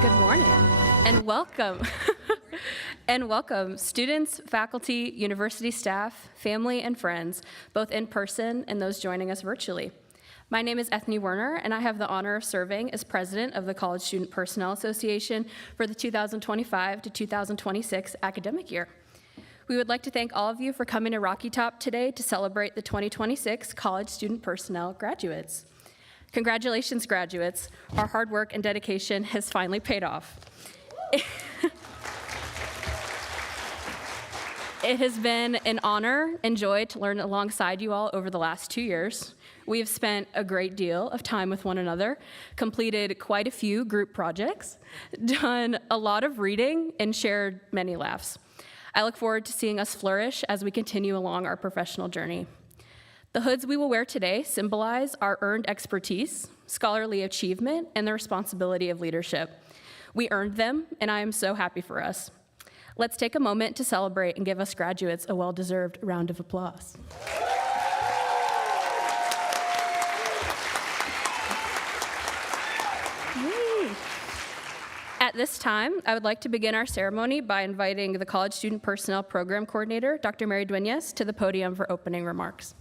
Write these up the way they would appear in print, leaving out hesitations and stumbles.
Good morning and welcome. And welcome students, faculty, university staff, family, and friends, both in person and those joining us virtually. My name is Ethne Werner, and I have the honor of serving as president of the College Student Personnel Association for the 2025 to 2026 academic year. We would like to thank all of you for coming to Rocky Top today to celebrate the 2026 College Student Personnel graduates. Congratulations, graduates. Our hard work and dedication has finally paid off. It has been an honor and joy to learn alongside you all over the last 2 years. We have spent a great deal of time with one another, completed quite a few group projects, done a lot of reading, and shared many laughs. I look forward to seeing us flourish as we continue along our professional journey. The hoods we will wear today symbolize our earned expertise, scholarly achievement, and the responsibility of leadership. We earned them, and I am so happy for us. Let's take a moment to celebrate and give us graduates a well-deserved round of applause. At this time, I would like to begin our ceremony by inviting the College Student Personnel Program Coordinator, Dr. Mary Duenas, to the podium for opening remarks.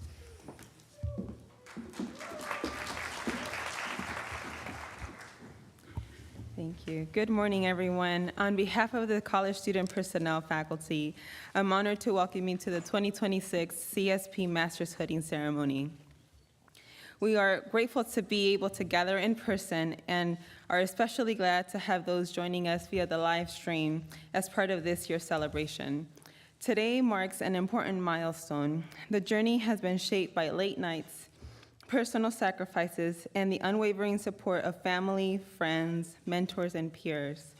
Thank you. Good morning, everyone. On behalf of the College Student Personnel faculty, I'm honored to welcome you to the 2026 CSP Master's Hooding Ceremony. We are grateful to be able to gather in person and are especially glad to have those joining us via the live stream as part of this year's celebration. Today marks an important milestone. The journey has been shaped by late nights, personal sacrifices, and the unwavering support of family, friends, mentors, and peers.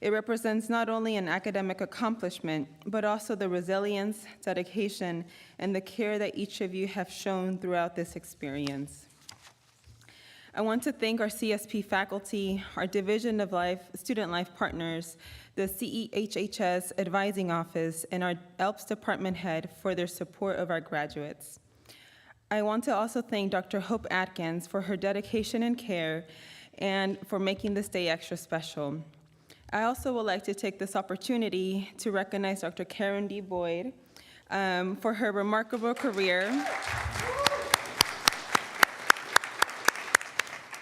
It represents not only an academic accomplishment, but also the resilience, dedication, and the care that each of you have shown throughout this experience. I want to thank our CSP faculty, our Division of Student Life Partners, the CEHHS Advising Office, and our ELPS Department Head for their support of our graduates. I want to also thank Dr. Hope Atkins for her dedication and care and for making this day extra special. I also would like to take this opportunity to recognize Dr. Karen D. Boyd for her remarkable career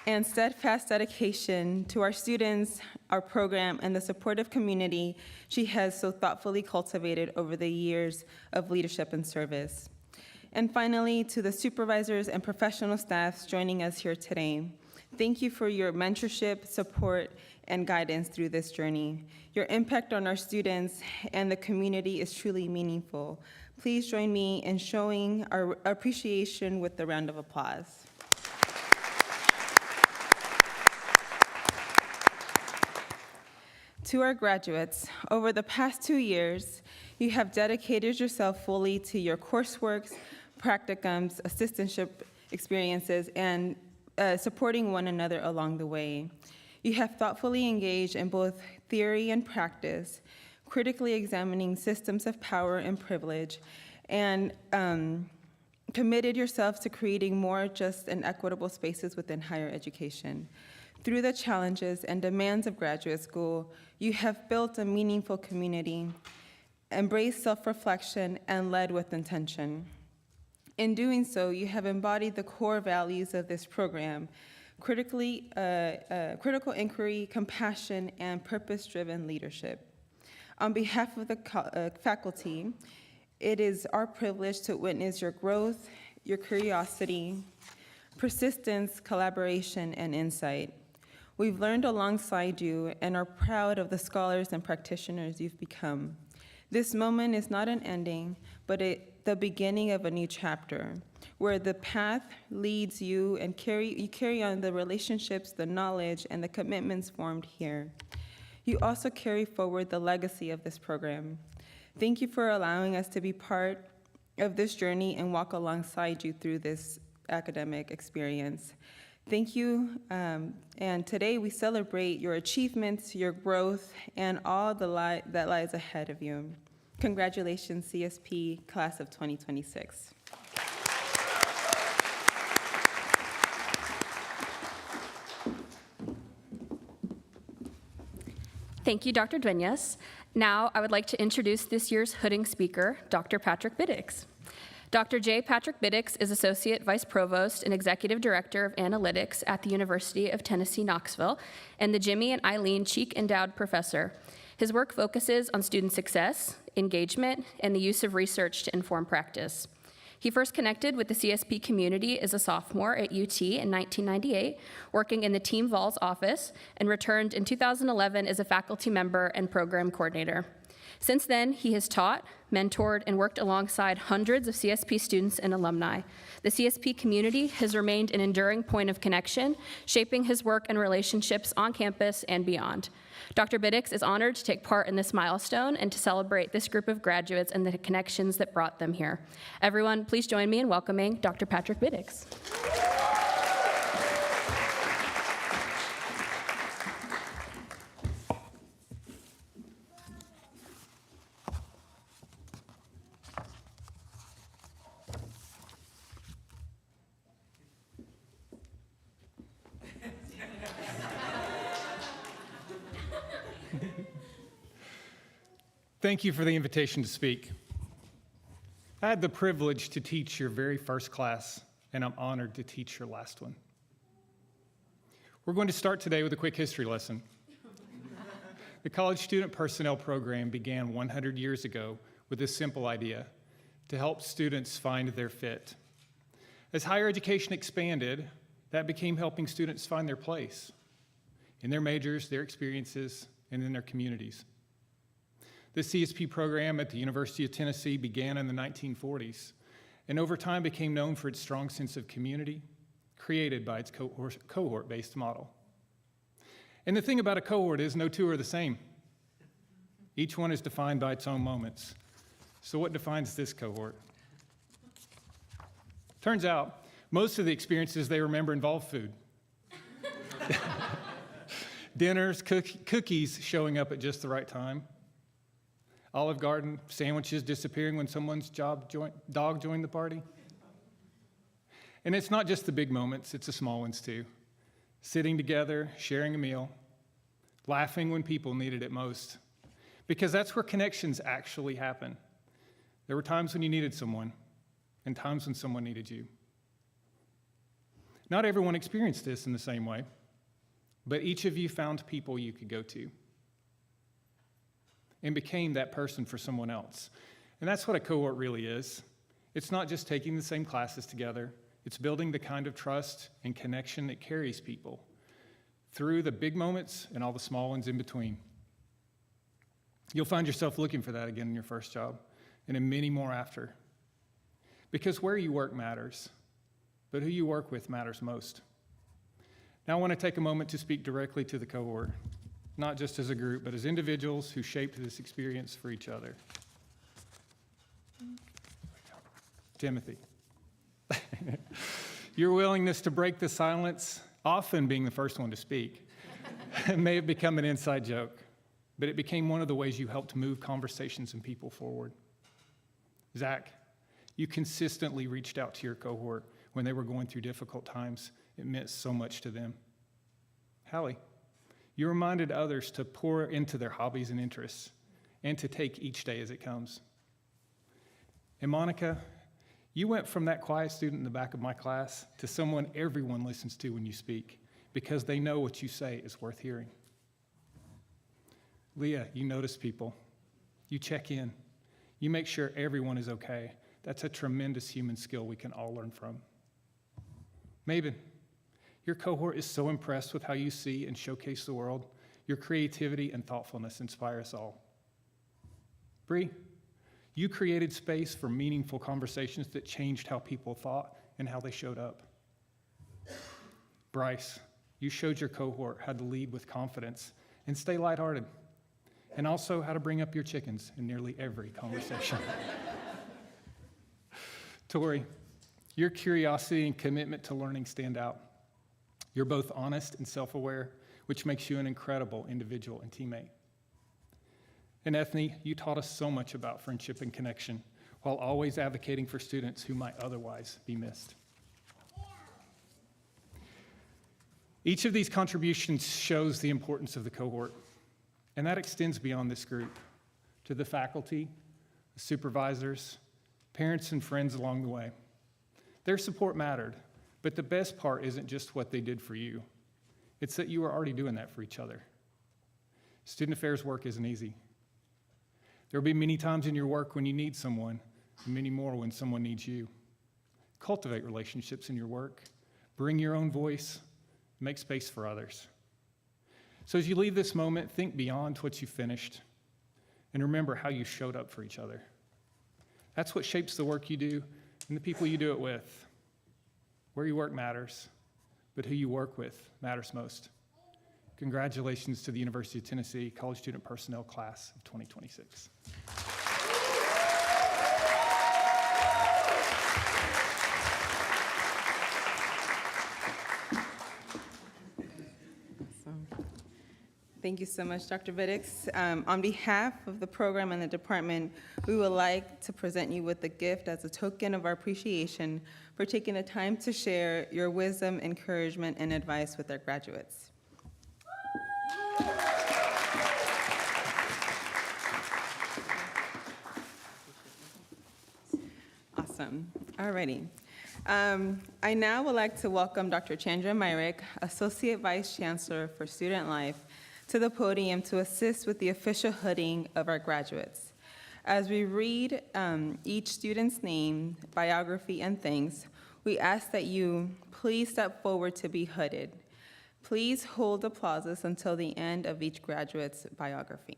and steadfast dedication to our students, our program, and the supportive community she has so thoughtfully cultivated over the years of leadership and service. And finally, to the supervisors and professional staffs joining us here today, thank you for your mentorship, support, and guidance through this journey. Your impact on our students and the community is truly meaningful. Please join me in showing our appreciation with a round of applause. To our graduates, over the past 2 years, you have dedicated yourself fully to your coursework, practicums, assistantship experiences, and supporting one another along the way. You have thoughtfully engaged in both theory and practice, critically examining systems of power and privilege, and committed yourselves to creating more just and equitable spaces within higher education. Through the challenges and demands of graduate school, you have built a meaningful community, embraced self-reflection, and led with intention. In doing so, you have embodied the core values of this program: critical inquiry, compassion, and purpose-driven leadership. On behalf of the faculty, it is our privilege to witness your growth, your curiosity, persistence, collaboration, and insight. We've learned alongside you and are proud of the scholars and practitioners you've become. This moment is not an ending, but the beginning of a new chapter, where the path leads you and you carry on the relationships, the knowledge, and the commitments formed here. You also carry forward the legacy of this program. Thank you for allowing us to be part of this journey and walk alongside you through this academic experience. Thank you, and today we celebrate your achievements, your growth, and all that lies ahead of you. Congratulations, CSP Class of 2026. Thank you, Dr. Duenas. Now, I would like to introduce this year's hooding speaker, Dr. Patrick Biddix. Dr. J. Patrick Biddix is Associate Vice Provost and Executive Director of Analytics at the University of Tennessee, Knoxville, and the Jimmy and Eileen Cheek Endowed Professor. His work focuses on student success, engagement, and the use of research to inform practice. He first connected with the CSP community as a sophomore at UT in 1998, working in the Team Vols office, and returned in 2011 as a faculty member and program coordinator. Since then, he has taught, mentored, and worked alongside hundreds of CSP students and alumni. The CSP community has remained an enduring point of connection, shaping his work and relationships on campus and beyond. Dr. Biddix is honored to take part in this milestone and to celebrate this group of graduates and the connections that brought them here. Everyone, please join me in welcoming Dr. Patrick Biddix. Thank you for the invitation to speak. I had the privilege to teach your very first class, and I'm honored to teach your last one. We're going to start today with a quick history lesson. The College Student Personnel Program began 100 years ago with this simple idea: to help students find their fit. As higher education expanded, that became helping students find their place in their majors, their experiences, and in their communities. The CSP program at the University of Tennessee began in the 1940s, and over time became known for its strong sense of community, created by its cohort-based model. And the thing about a cohort is no two are the same. Each one is defined by its own moments. So what defines this cohort? Turns out, most of the experiences they remember involve food. Dinners, cookies showing up at just the right time, Olive Garden sandwiches disappearing when someone's dog joined the party. And it's not just the big moments, it's the small ones too. Sitting together, sharing a meal, laughing when people needed it most. Because that's where connections actually happen. There were times when you needed someone, and times when someone needed you. Not everyone experienced this in the same way, but each of you found people you could go to and became that person for someone else. And that's what a cohort really is. It's not just taking the same classes together, it's building the kind of trust and connection that carries people through the big moments and all the small ones in between. You'll find yourself looking for that again in your first job and in many more after. Because where you work matters, but who you work with matters most. Now I want to take a moment to speak directly to the cohort, not just as a group, but as individuals who shaped this experience for each other. Timothy, your willingness to break the silence, often being the first one to speak, may have become an inside joke, but it became one of the ways you helped move conversations and people forward. Zach, you consistently reached out to your cohort when they were going through difficult times. It meant so much to them. Hallie, you reminded others to pour into their hobbies and interests and to take each day as it comes. And Monica, you went from that quiet student in the back of my class to someone everyone listens to when you speak because they know what you say is worth hearing. Leah, you notice people. You check in. You make sure everyone is okay. That's a tremendous human skill we can all learn from. Mabin, your cohort is so impressed with how you see and showcase the world. Your creativity and thoughtfulness inspire us all. Bree, you created space for meaningful conversations that changed how people thought and how they showed up. Bryce, you showed your cohort how to lead with confidence and stay lighthearted, and also how to bring up your chickens in nearly every conversation. Tori, your curiosity and commitment to learning stand out. You're both honest and self-aware, which makes you an incredible individual and teammate. And Ethne, you taught us so much about friendship and connection, while always advocating for students who might otherwise be missed. Each of these contributions shows the importance of the cohort. And that extends beyond this group to the faculty, the supervisors, parents, and friends along the way. Their support mattered, but the best part isn't just what they did for you. It's that you are already doing that for each other. Student affairs work isn't easy. There will be many times in your work when you need someone, and many more when someone needs you. Cultivate relationships in your work. Bring your own voice. Make space for others. So as you leave this moment, think beyond what you finished, and remember how you showed up for each other. That's what shapes the work you do and the people you do it with. Where you work matters, but who you work with matters most. Congratulations to the University of Tennessee College Student Personnel Class of 2026. Thank you so much, Dr. Vittix. On behalf of the program and the department, we would like to present you with a gift as a token of our appreciation for taking the time to share your wisdom, encouragement, and advice with our graduates. Awesome. Alrighty. I now would like to welcome Dr. Chandra Myrick, Associate Vice Chancellor for Student Life, to the podium to assist with the official hooding of our graduates. As we read each student's name, biography, and thanks, we ask that you please step forward to be hooded. Please hold applauses until the end of each graduate's biography.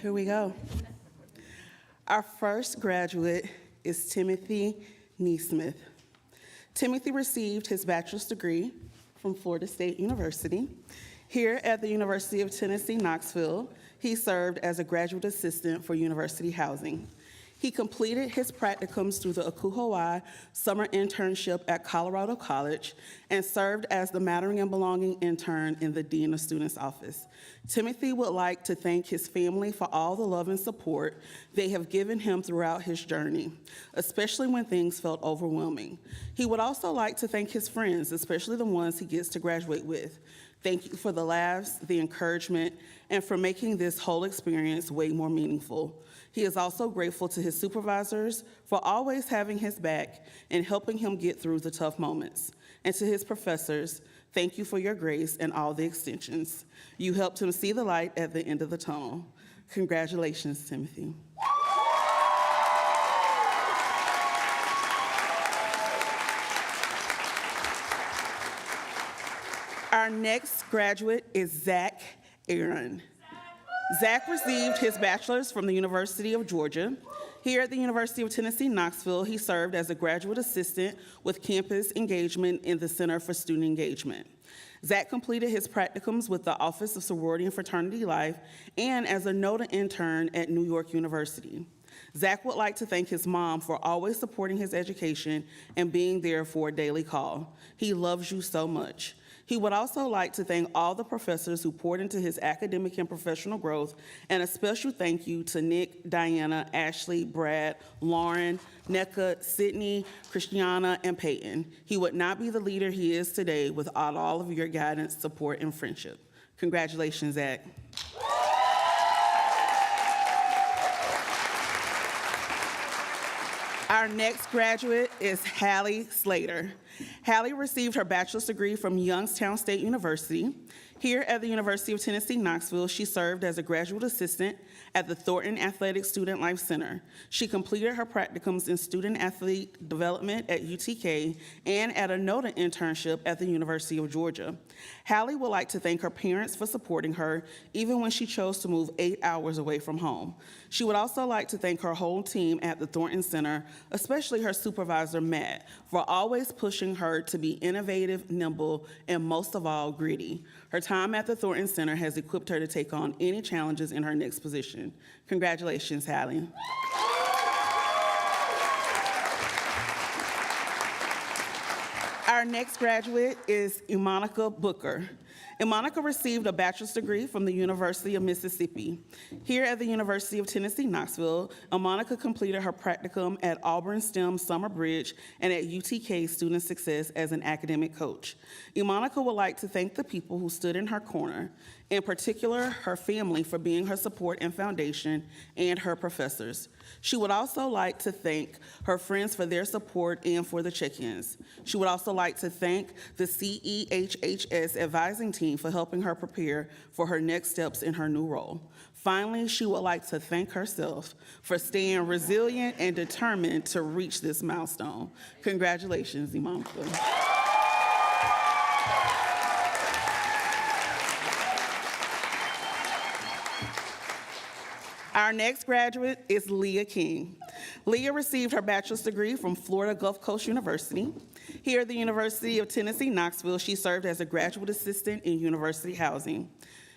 Here we go. Our first graduate is Timothy Neesmith. Timothy received his bachelor's degree from Florida State University. Here at the University of Tennessee, Knoxville, he served as a graduate assistant for university housing. He completed his practicums through the Cohort summer internship at Colorado College and served as the Mattering and Belonging intern in the Dean of Students office. Timothy would like to thank his family for all the love and support they have given him throughout his journey, especially when things felt overwhelming. He would also like to thank his friends, especially the ones he gets to graduate with. Thank you for the laughs, the encouragement, and for making this whole experience way more meaningful. He is also grateful to his supervisors for always having his back and helping him get through the tough moments. And to his professors, thank you for your grace and all the extensions. You helped him see the light at the end of the tunnel. Congratulations, Timothy. Our next graduate is Zach Aaron. Zach received his bachelor's from the University of Georgia. Here at the University of Tennessee, Knoxville, he served as a graduate assistant with campus engagement in the Center for Student Engagement. Zach completed his practicums with the Office of Sorority and Fraternity Life and as a NOTA intern at New York University. Zach would like to thank his mom for always supporting his education and being there for a daily call. He loves you so much. He would also like to thank all the professors who poured into his academic and professional growth, and a special thank you to Nick, Diana, Ashley, Brad, Lauren, Neka, Sydney, Christiana, and Peyton. He would not be the leader he is today without all of your guidance, support, and friendship. Congratulations, Zach. Our next graduate is Hallie Slater. Hallie received her bachelor's degree from Youngstown State University. Here at the University of Tennessee, Knoxville, she served as a graduate assistant at the Thornton Athletic Student Life Center. She completed her practicums in student athlete development at UTK and at a NOTA internship at the University of Georgia. Hallie would like to thank her parents for supporting her, even when she chose to move 8 hours away from home. She would also like to thank her whole team at the Thornton Center, especially her supervisor, Matt, for always pushing her to be innovative, nimble, and most of all, gritty. Her time at the Thornton Center has equipped her to take on any challenges in her next position. Congratulations, Hallie. Our next graduate is Imonica Booker. Monica received a bachelor's degree from the University of Mississippi. Here at the University of Tennessee, Knoxville, Monica completed her practicum at Auburn STEM Summer Bridge and at UTK Student Success as an academic coach. Monica would like to thank the people who stood in her corner, in particular her family for being her support and foundation, and her professors. She would also like to thank her friends for their support and for the check-ins. She would also like to thank the CEHHS advising team for helping her prepare for her next steps in her new role. Finally, she would like to thank herself for staying resilient and determined to reach this milestone. Congratulations, Monica. Our next graduate is Leah King. Leah received her bachelor's degree from Florida Gulf Coast University. Here at the University of Tennessee, Knoxville, she served as a graduate assistant in university housing.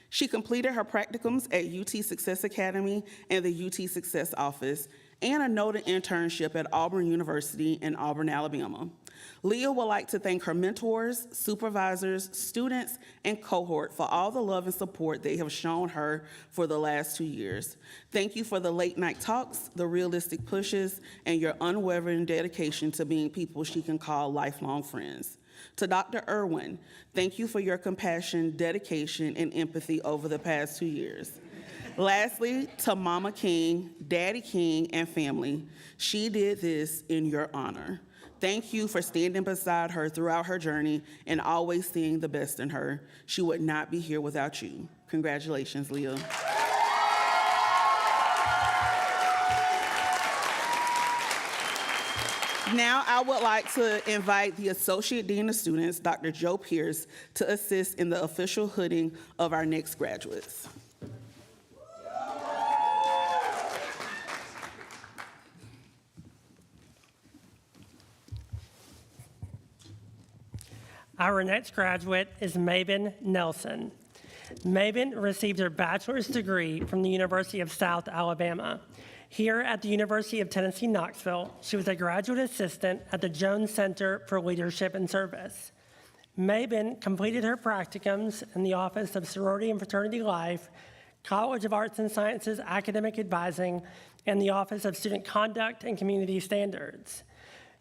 She completed her practicums at UT Success Academy and the UT Success Office, and a noted internship at Auburn University in Auburn, Alabama. Leah would like to thank her mentors, supervisors, students, and cohort for all the love and support they have shown her for the last 2 years. Thank you for the late night talks, the realistic pushes, and your unwavering dedication to being people she can call lifelong friends. To Dr. Irwin, thank you for your compassion, dedication, and empathy over the past 2 years. Lastly, to Mama King, Daddy King, and family, she did this in your honor. Thank you for standing beside her throughout her journey and always seeing the best in her. She would not be here without you. Congratulations, Leah. Now, I would like to invite the Associate Dean of Students, Dr. Joe Pierce, to assist in the official hooding of our next graduates. Our next graduate is Mabin Nelson. Mabin received her bachelor's degree from the University of South Alabama. Here at the University of Tennessee, Knoxville, she was a graduate assistant at the Jones Center for Leadership and Service. Mabin completed her practicums in the Office of Sorority and Fraternity Life, College of Arts and Sciences Academic Advising, and the Office of Student Conduct and Community Standards.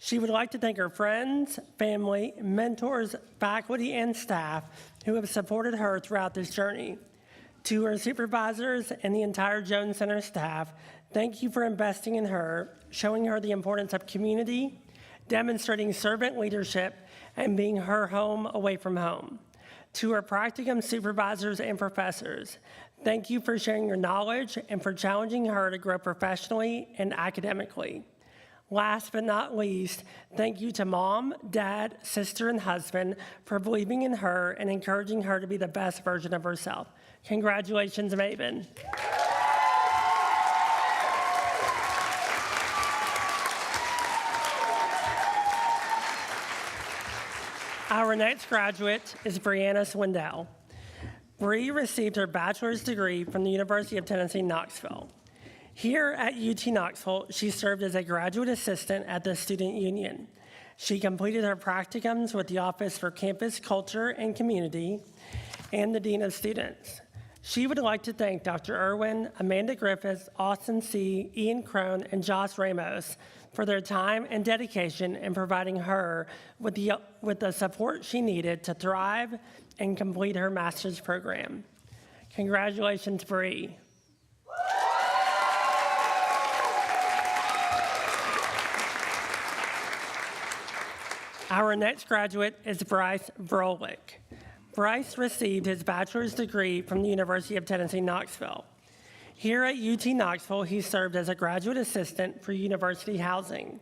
She would like to thank her friends, family, mentors, faculty, and staff who have supported her throughout this journey. To her supervisors and the entire Jones Center staff, thank you for investing in her, showing her the importance of community, demonstrating servant leadership, and being her home away from home. To her practicum supervisors and professors, thank you for sharing your knowledge and for challenging her to grow professionally and academically. Last but not least, thank you to mom, dad, sister, and husband for believing in her and encouraging her to be the best version of herself. Congratulations, Mabin. Our next graduate is Brianna Swindell. Bree received her bachelor's degree from the University of Tennessee, Knoxville. Here at UT Knoxville, she served as a graduate assistant at the Student Union. She completed her practicums with the Office for Campus Culture and Community and the Dean of Students. She would like to thank Dr. Irwin, Amanda Griffiths, Austin C., Ian Crone, and Josh Ramos for their time and dedication in providing her with the support she needed to thrive and complete her master's program. Congratulations, Bree. Our next graduate is Bryce Vrolik. Bryce received his bachelor's degree from the University of Tennessee, Knoxville. Here at UT Knoxville, he served as a graduate assistant for university housing.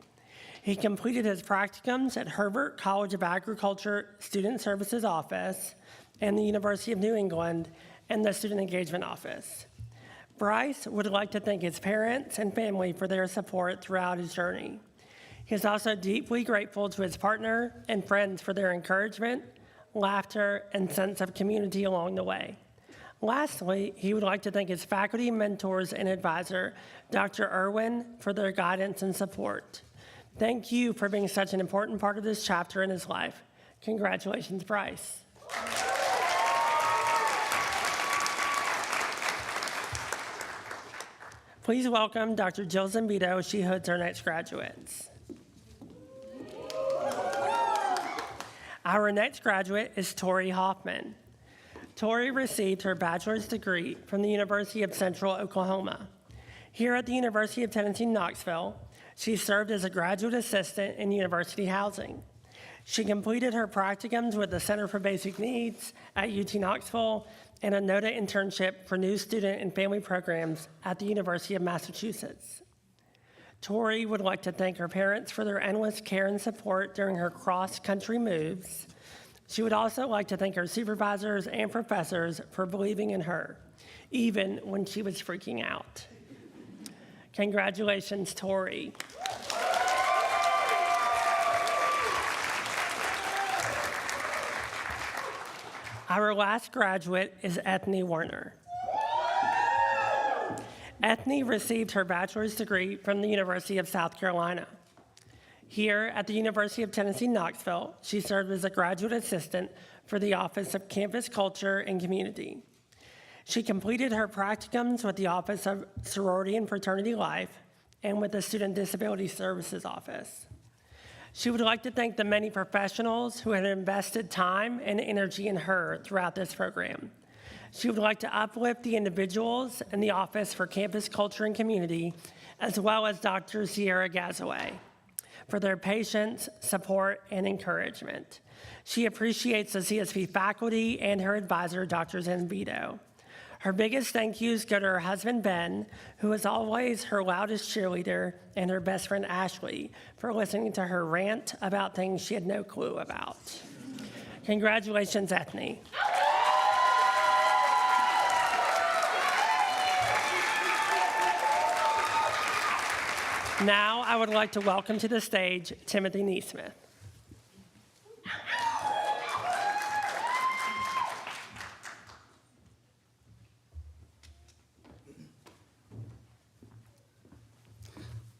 He completed his practicums at Herbert College of Agriculture Student Services Office and the University of New England and the Student Engagement Office. Bryce would like to thank his parents and family for their support throughout his journey. He is also deeply grateful to his partner and friends for their encouragement, laughter, and sense of community along the way. Lastly, he would like to thank his faculty, mentors, and advisor, Dr. Irwin, for their guidance and support. Thank you for being such an important part of this chapter in his life. Congratulations, Bryce. Please welcome Dr. Jill Zambito as she hoods our next graduates. Our next graduate is Tori Hoffman. Tori received her bachelor's degree from the University of Central Oklahoma. Here at the University of Tennessee, Knoxville, she served as a graduate assistant in university housing. She completed her practicums with the Center for Basic Needs at UT Knoxville and a NODA internship for new student and family programs at the University of Massachusetts. Tori would like to thank her parents for their endless care and support during her cross-country moves. She would also like to thank her supervisors and professors for believing in her, even when she was freaking out. Congratulations, Tori. Our last graduate is Ethne Werner. Ethne received her bachelor's degree from the University of South Carolina. Here at the University of Tennessee, Knoxville, she served as a graduate assistant for the Office of Campus Culture and Community. She completed her practicums with the Office of Sorority and Fraternity Life and with the Student Disability Services Office. She would like to thank the many professionals who had invested time and energy in her throughout this program. She would like to uplift the individuals in the Office for Campus Culture and Community, as well as Dr. Sierra Gazaway, for their patience, support, and encouragement. She appreciates the CSP faculty and her advisor, Dr. Zambito. Her biggest thank yous go to her husband, Ben, who is always her loudest cheerleader, and her best friend, Ashley, for listening to her rant about things she had no clue about. Congratulations, Ethne. Now, I would like to welcome to the stage Timothy Neesmith.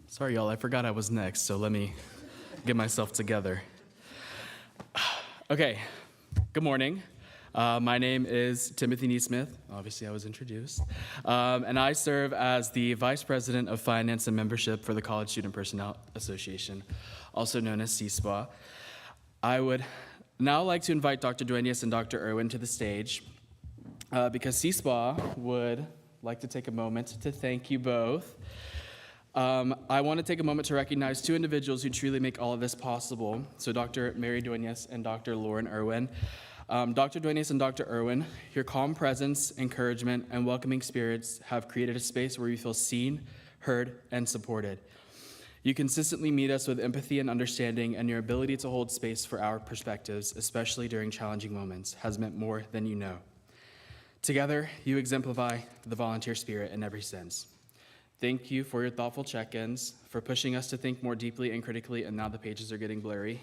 Sorry, y'all, I forgot I was next, so let me get myself together. Okay, good morning. My name is Timothy Neesmith. Obviously, I was introduced. And I serve as the Vice President of Finance and Membership for the College Student Personnel Association, also known as CSPA. I would now like to invite Dr. Duenas and Dr. Irwin to the stage because CSPA would like to take a moment to thank you both. I want to take a moment to recognize two individuals who truly make all of this possible. So Dr. Mary Duenas and Dr. Lauren Irwin. Dr. Duenas and Dr. Irwin, your calm presence, encouragement, and welcoming spirits have created a space where you feel seen, heard, and supported. You consistently meet us with empathy and understanding, and your ability to hold space for our perspectives, especially during challenging moments, has meant more than you know. Together, you exemplify the volunteer spirit in every sense. Thank you for your thoughtful check-ins, for pushing us to think more deeply and critically, and now the pages are getting blurry,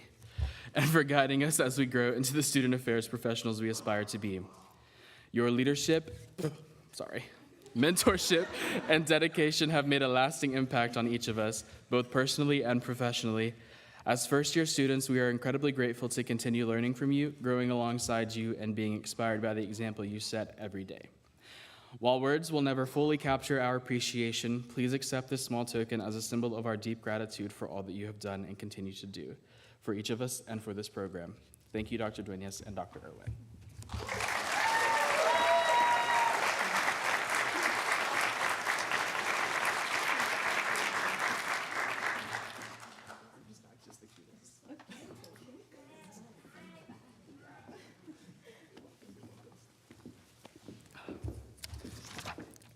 and for guiding us as we grow into the student affairs professionals we aspire to be. Your leadership, mentorship, and dedication have made a lasting impact on each of us, both personally and professionally. As first-year students, we are incredibly grateful to continue learning from you, growing alongside you, and being inspired by the example you set every day. While words will never fully capture our appreciation, please accept this small token as a symbol of our deep gratitude for all that you have done and continue to do for each of us and for this program. Thank you, Dr. Duenas and Dr. Irwin.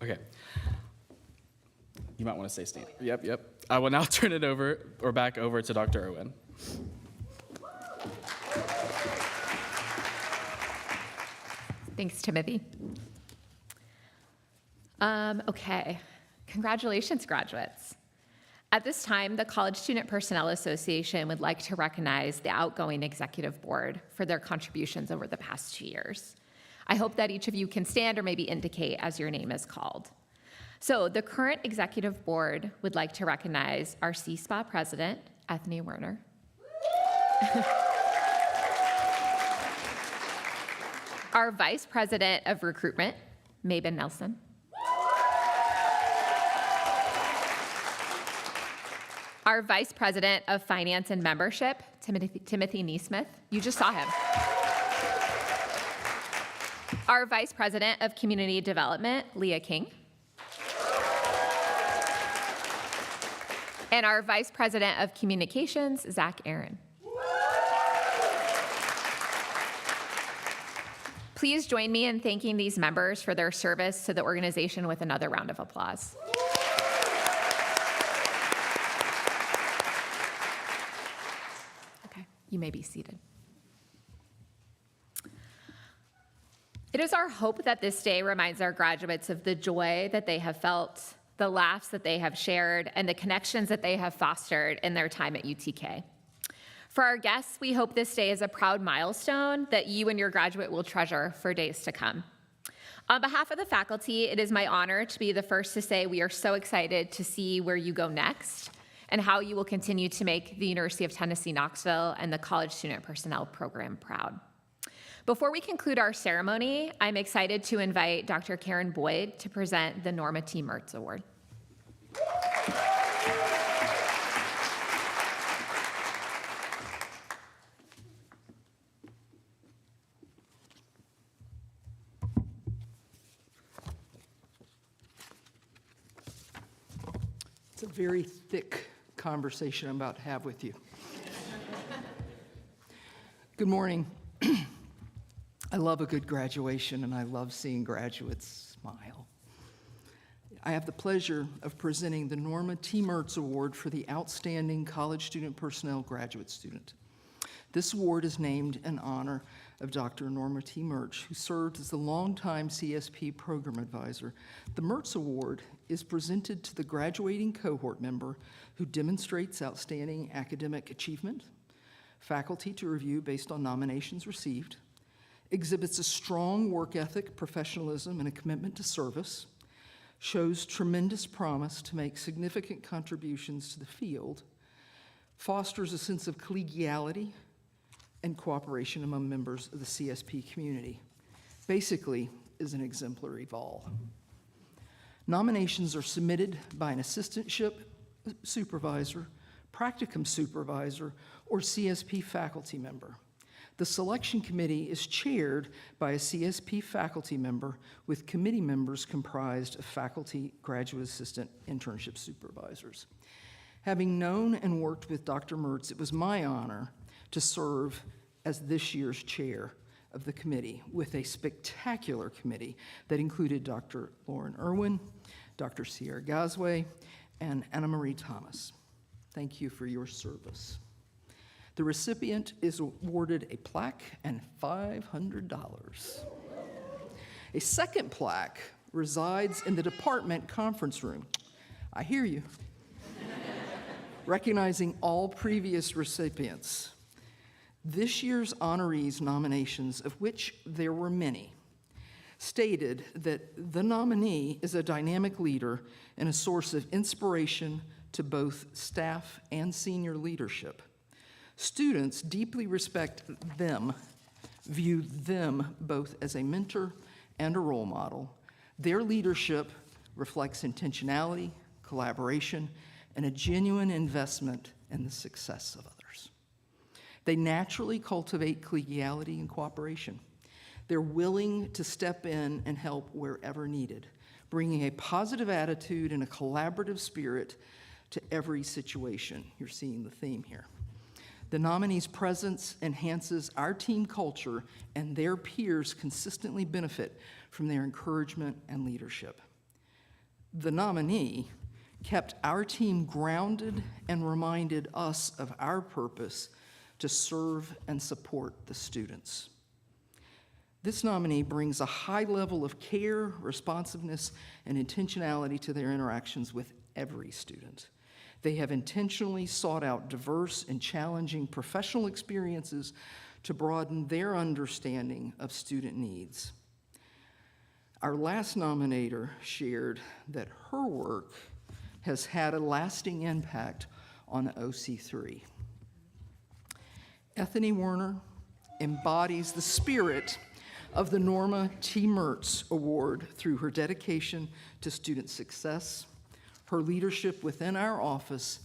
Okay. You might want to stay standing. Yep. I will now turn it back over to Dr. Irwin. Thanks, Timothy. Okay, congratulations, graduates. At this time, the College Student Personnel Association would like to recognize the outgoing executive board for their contributions over the past 2 years. I hope that each of you can stand or maybe indicate as your name is called. So the current executive board would like to recognize our CSPA president, Ethne Werner. Our vice president of recruitment, Mabin Nelson. Our Vice President of Finance and Membership, Timothy Neesmith. You just saw him. Our Vice President of Community Development, Leah King. And our Vice President of Communications, Zach Aaron. Please join me in thanking these members for their service to the organization with another round of applause. Okay, you may be seated. It is our hope that this day reminds our graduates of the joy that they have felt, the laughs that they have shared, and the connections that they have fostered in their time at UTK. For our guests, we hope this day is a proud milestone that you and your graduate will treasure for days to come. On behalf of the faculty, it is my honor to be the first to say we are so excited to see where you go next and how you will continue to make the University of Tennessee Knoxville and the College Student Personnel Program proud. Before we conclude our ceremony, I'm excited to invite Dr. Karen Boyd to present the Norma T. Mertz Award. It's a very thick conversation I'm about to have with you. Good morning. I love a good graduation, and I love seeing graduates smile. I have the pleasure of presenting the Norma T. Mertz Award for the Outstanding College Student Personnel Graduate Student. This award is named in honor of Dr. Norma T. Mertz, who served as the longtime CSP program advisor. The Mertz Award is presented to the graduating cohort member who demonstrates outstanding academic achievement, faculty to review based on nominations received, exhibits a strong work ethic, professionalism, and a commitment to service, shows tremendous promise to make significant contributions to the field, fosters a sense of collegiality and cooperation among members of the CSP community. Basically, is an exemplary of all. Nominations are submitted by an assistantship supervisor, practicum supervisor, or CSP faculty member. The selection committee is chaired by a CSP faculty member with committee members comprised of faculty, graduate assistant, internship supervisors. Having known and worked with Dr. Mertz, it was my honor to serve as this year's chair of the committee with a spectacular committee that included Dr. Lauren Irwin, Dr. Sierra Gazwe, and Anna Marie Thomas. Thank you for your service. The recipient is awarded a plaque and $500. A second plaque resides in the department conference room. I hear you. Recognizing all previous recipients. This year's honorees nominations, of which there were many, stated that the nominee is a dynamic leader and a source of inspiration to both staff and senior leadership. Students deeply respect them, view them both as a mentor and a role model. Their leadership reflects intentionality, collaboration, and a genuine investment in the success of others. They naturally cultivate collegiality and cooperation. They're willing to step in and help wherever needed, bringing a positive attitude and a collaborative spirit to every situation. You're seeing the theme here. The nominee's presence enhances our team culture, and their peers consistently benefit from their encouragement and leadership. The nominee kept our team grounded and reminded us of our purpose to serve and support the students. This nominee brings a high level of care, responsiveness, and intentionality to their interactions with every student. They have intentionally sought out diverse and challenging professional experiences to broaden their understanding of student needs. Our last nominator shared that her work has had a lasting impact on OC3. Ethany Werner embodies the spirit of the Norma T. Mertz Award through her dedication to student success, her leadership within our office,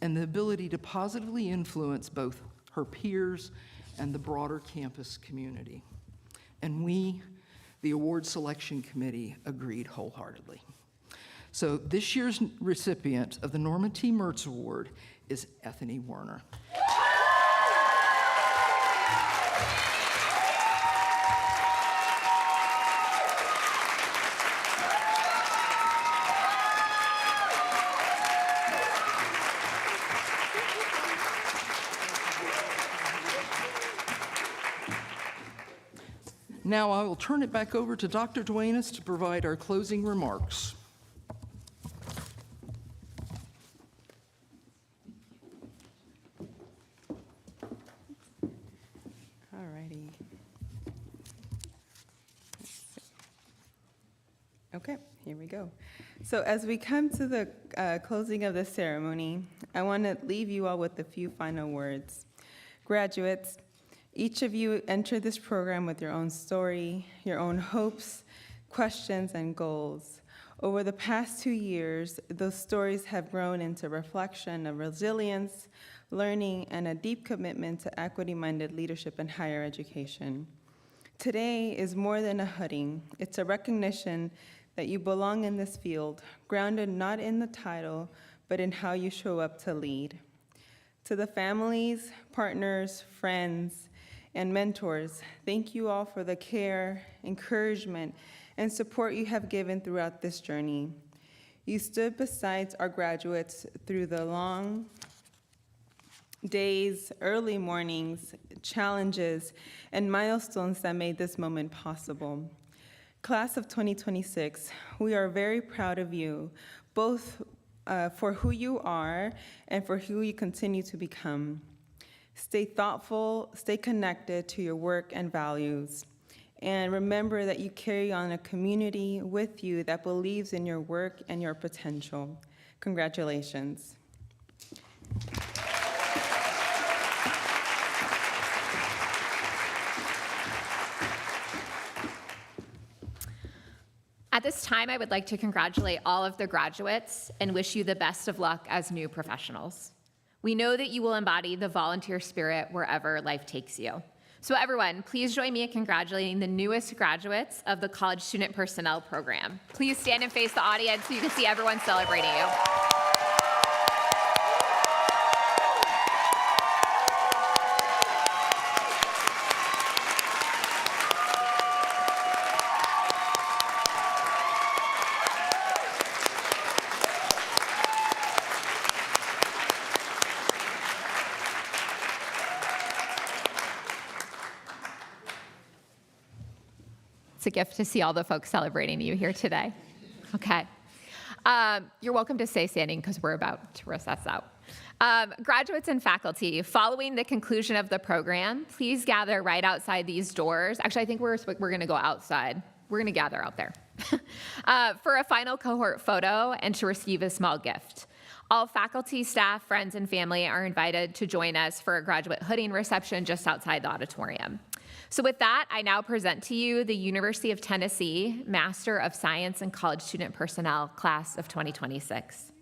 and the ability to positively influence both her peers and the broader campus community. And we, the award selection committee, agreed wholeheartedly. So this year's recipient of the Norma T. Mertz Award is Ethany Werner. Now I will turn it back over to Dr. Duenas to provide our closing remarks. All righty. Okay, here we go. So as we come to the closing of the ceremony, I want to leave you all with a few final words. Graduates, each of you entered this program with your own story, your own hopes, questions, and goals. Over the past 2 years, those stories have grown into reflection of resilience, learning, and a deep commitment to equity-minded leadership in higher education. Today is more than a hooding. It's a recognition that you belong in this field, grounded not in the title, but in how you show up to lead. To the families, partners, friends, and mentors, thank you all for the care, encouragement, and support you have given throughout this journey. You stood beside our graduates through the long days, early mornings, challenges, and milestones that made this moment possible. Class of 2026, we are very proud of you, both for who you are and for who you continue to become. Stay thoughtful, stay connected to your work and values, and remember that you carry on a community with you that believes in your work and your potential. Congratulations. At this time, I would like to congratulate all of the graduates and wish you the best of luck as new professionals. We know that you will embody the volunteer spirit wherever life takes you. So everyone, please join me in congratulating the newest graduates of the College Student Personnel Program. Please stand and face the audience so you can see everyone celebrating you. It's a gift to see all the folks celebrating you here today. Okay. You're welcome to stay standing because we're about to recess out. Graduates and faculty, following the conclusion of the program, please gather right outside these doors. Actually, I think we're going to go outside. We're going to gather out there for a final cohort photo and to receive a small gift. All faculty, staff, friends, and family are invited to join us for a graduate hooding reception just outside the auditorium. So with that, I now present to you the University of Tennessee Master of Science in College Student Personnel, Class of 2026.